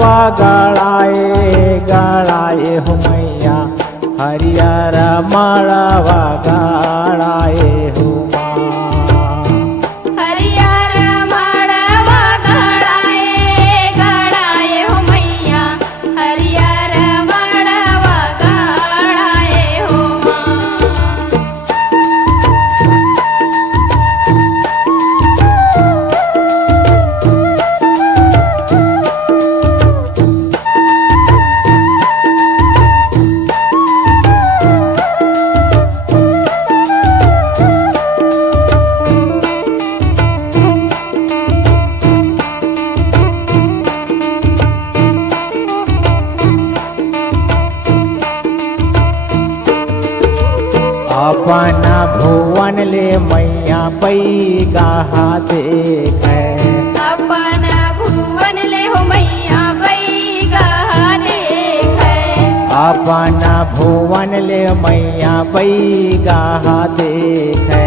माड़वा गाड़ाए हो मैया हरियर माड़वा गाड़ाए हो माँ। हरियर माड़वा गाड़ाए हो मैया हरियर माड़वा गाड़ाए हो माँ। अपना भुवन ले मैया बैगाहा देखे। अपना भुवन ले हो मैया बैगाहा देखे। अपना भुवन ले मैया बैगाहा देखे।